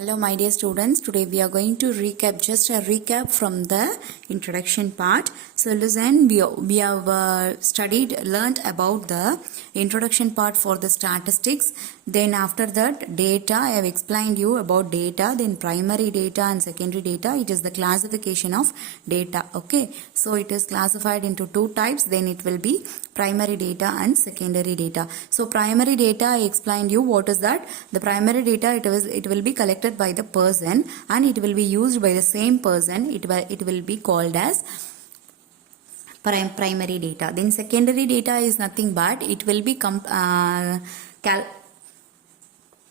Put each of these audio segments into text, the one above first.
Hello my dear students, today we are going to just a recap from the introduction part. So listen, we have learned about the introduction part for the statistics. Then after that data, I have explained you about data, then primary data and secondary data. It is the classification of data. Okay, so it is classified into two types, then it will be primary data and secondary data. So primary data, I explained you what is that. The primary data, it will be collected by the person and it will be used by the same person. It will be called as primary data. Then secondary data is nothing but it will be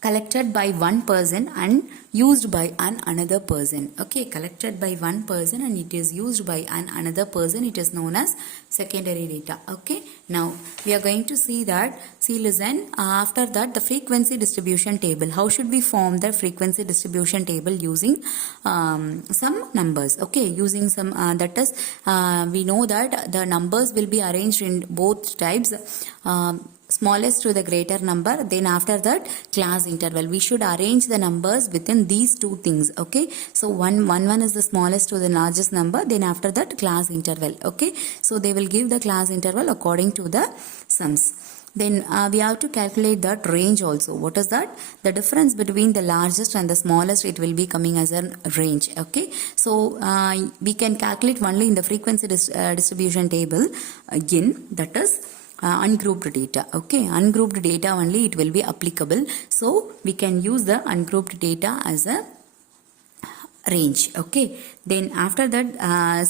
collected by one person and used by another person. Okay, collected by one person and it is used by another person. It is known as secondary data. Okay, now we are going to see that. Listen, after that the frequency distribution table. How should we form the frequency distribution table? Using some numbers. Okay, using some that is we know that the numbers will be arranged in both types. Smallest to the greater number, then after that class interval. We should arrange the numbers within these two things. Okay, so one is the smallest to the largest number, then after that class interval. Okay, so they will give the class interval according to the sums. Then we have to calculate that range also. What is that? The difference between the largest and the smallest, it will be coming as a range. Okay, so we can calculate only in the frequency distribution table again, that is ungrouped data. Okay, ungrouped data only it will be applicable. So we can use the ungrouped data as a range. Okay, then after that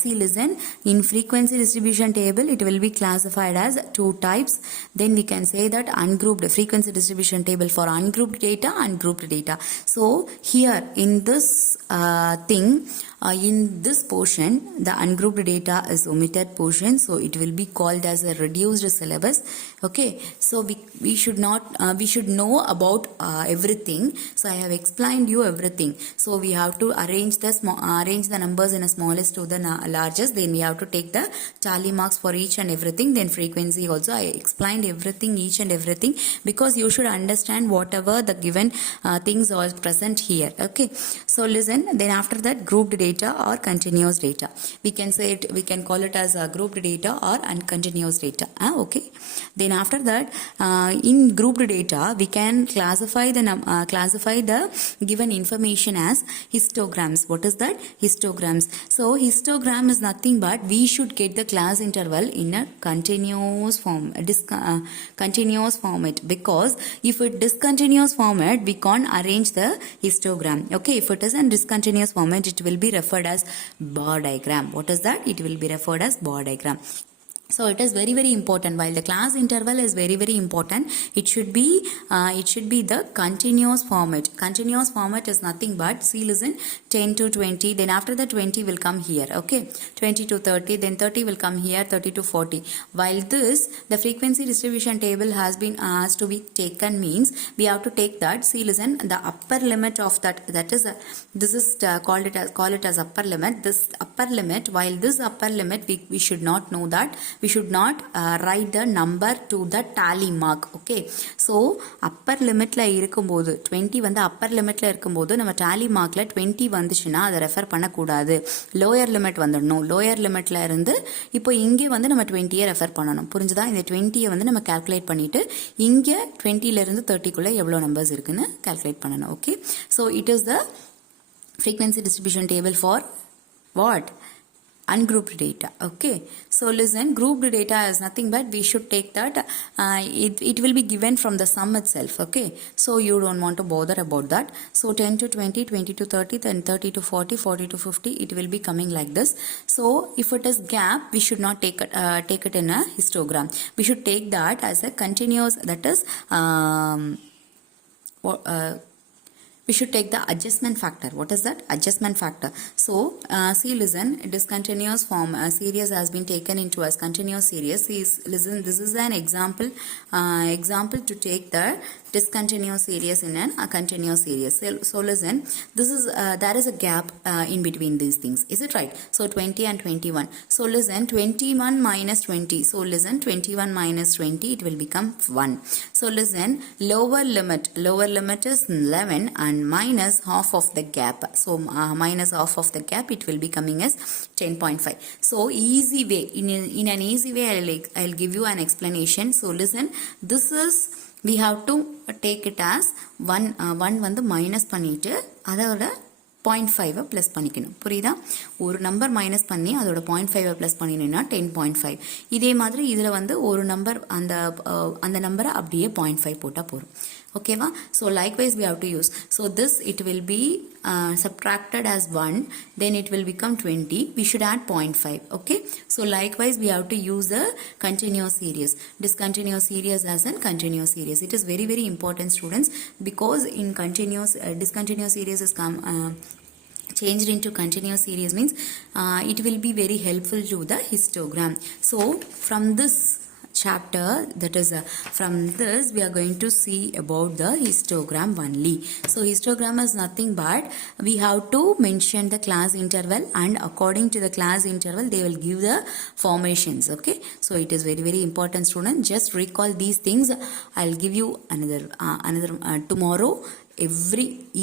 listen, in frequency distribution table it will be classified as two types. Then we can say that ungrouped frequency distribution table for ungrouped data and grouped data. So here in this in this portion the ungrouped data is omitted portion, so it will be called as a reduced syllabus. Okay, so we should know about everything. So I have explained you everything. So we have to arrange the numbers in a smallest to the largest. Then we have to take the tally marks for each and everything. Then frequency also I explained everything, each and everything, because you should understand whatever the given things are present here. Okay, so listen, then after that grouped data or continuous data. We can say it, we can call it as a grouped data or continuous data. Okay, then after that in grouped data we can classify the given information as histograms. What is that? Histograms. So histogram is nothing but we should get the class interval in a continuous form, continuous format, because if it discontinuous format we can't arrange the histogram. Okay, if it is in discontinuous format it will be referred as bar diagram. What is that? It will be referred as bar diagram. So it is very, very important. While the class interval is very, very important, it should be the continuous format. Continuous format is nothing but, see, listen, 10 to 20, then after the 20 will come here. Okay, 20 to 30, then 30 will come here, 30 to 40. While this, the frequency distribution table has to be taken, means we have to take that. See, listen, the upper limit of that is this is call it as upper limit. This upper limit, while this upper limit we should not know that. We should not write the number to the tally mark. Okay, so upper limit la irukumbodhu 20 வந்து upper limit la irukumbodhu நம்ம tally mark la 20 வந்துச்சுனா அதை refer பண்ண கூடாது. lower limit வந்துடணும். lower limit la இருந்து இப்போ இங்கே வந்து நம்ம 20 ரெஃபர் பண்ணணும். புரிஞ்சுதா? இந்த 20 வந்து நம்ம கால்குலேட் பண்ணிட்டு இங்க 20 ல இருந்து 30 குள்ள எவ்வளவு நம்பர்ஸ் இருக்குன்னு கால்குலேட் பண்ணணும். Okay, so it is the frequency distribution table for what? Ungrouped data. Okay, so listen, grouped data is nothing but we should take that it will be given from the sum itself. Okay, so you don't want to bother about that. So 10 to 20, 20 to 30, then 30 to 40, 40 to 50, it will be coming like this. So if it is gap, we should not take it in a histogram. We should take that as a continuous, that is we should take the adjustment factor. What is that? Adjustment factor. So see, listen, discontinuous form series has been taken into as continuous series. Listen, this is an example to take the discontinuous series in a continuous series. So listen, this is there is a gap in between these things. Is it right? So 20 and 21. So listen, 21 minus 20. So listen, 21 minus 20, it will become 1. So listen, lower limit is 11 and and minus half of the gap. So minus half of the gap, it will be coming as 10.5. So easy way, in an easy way, I'll give you an explanation. So listen, this is, we have to take it as 1 வந்து minus பண்ணிட்டு அதோட 0.5 plus பண்ணிக்கணும். புரியுதா? ஒரு number minus பண்ணி அதோட 0.5 plus பண்ணினேன்னா 10.5. இதே மாதிரி இதுல வந்து ஒரு நம்பர் அந்த நம்பரை அப்படியே 0.5 போட்டா போதும். ஓகேவா? So likewise we have to use. So this it will be subtracted as 1, then it will become 20. We should add 0.5. Okay? So likewise we have to use the continuous series. Discontinuous series as in continuous series. It is very very important, students, because in continuous discontinuous series is changed into continuous series means it will be very helpful to the histogram. So from this chapter, that is from this we are going to see about the histogram only. So histogram is nothing but we have to mention the class interval, and according to the class interval they will give the formations. Okay, so it is very very important, student. Just recall these things. I'll give you another tomorrow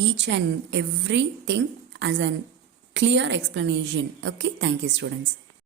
each and everything as a clear explanation. Okay, thank you, students.